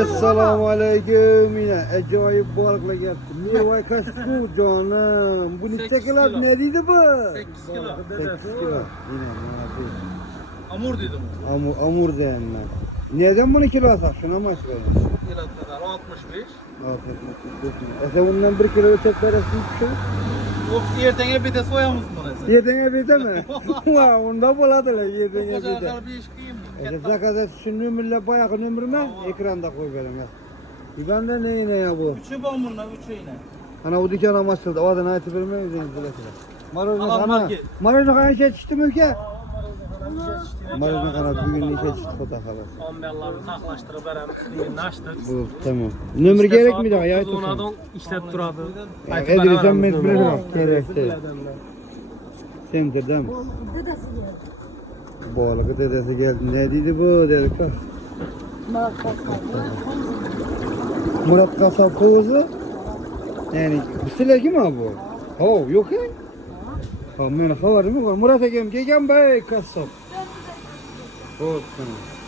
Esselamu aleyküm yine acayip balıkla geldi. Mirvay kaçtı canım. Bu neçe 8 kilo kilo. ne dedi bu? 8 kilo. 8 kilo. Yine ne Amur dedim. Amur diyenler. Neden bunu kilo atak? Şuna mı açmayın? Kilo kadar 65. Sen bundan 1 kilo ölçek veresin bir şey. Yok ertenge bir de soyamız bunu. Yedene bir de mi? Onda buladılar yedene Koca bir de. kadar bir iş kıyım. Zakazet şu nömürle bayağı nömürme ekranda koy verin ya. Ben de neyine ya bu? 3'ü bomurla 3'ü yine. Ana o dükkan amaçladı. O adına ait vermeyiz yani zilekine. Marojna Alan kana. market. Marojna kana işe çıktı mı ki? Marojna kana bir gün işe çıktı o da haber. 10 belları taklaştırıp verem. Birini açtık. Bu tamam. Nömür gerek mi daha ya? Uzunadan işlep duradı. Edirsen mecbur bırak. Gerekti. Sendir değil mi? Balığı dedesi geldi. Ne dedi bu dedik ha? Murat Kasap kovuzu. Yani bir kim abi bu? Oh yok ya. Ha ben haber mi var? Murat Egem Gegem Bey Kasap. Oh tamam.